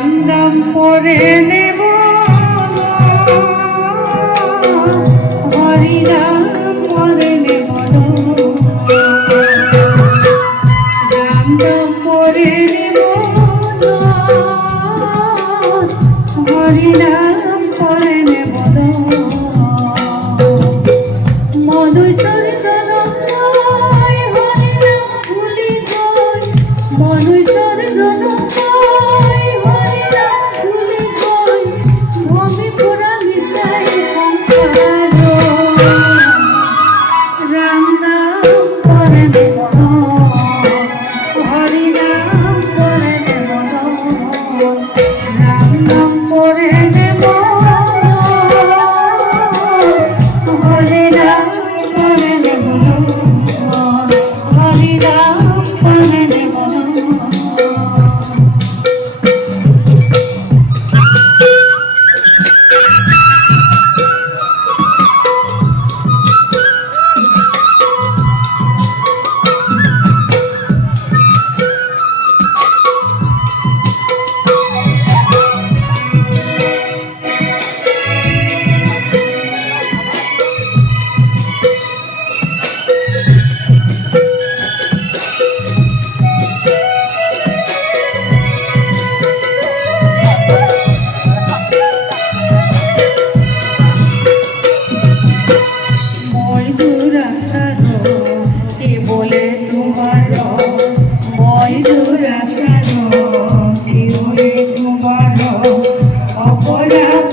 রাম করে নেব হরি রাম করে নেব রাম করে নেব হরি রাম করে নেব মধুচর জনময় হরি রাম ভুলি গই মধুচর জনময় হরি রাম ভুলি গই ভূমি পুরা মিশাই সংসার রাম নাম করে নেব হরি নাম করে নেব রাম নাম করে নেব হরি নাম করে নেব হরি নাম করে নেব বলে তোমার অপরাধ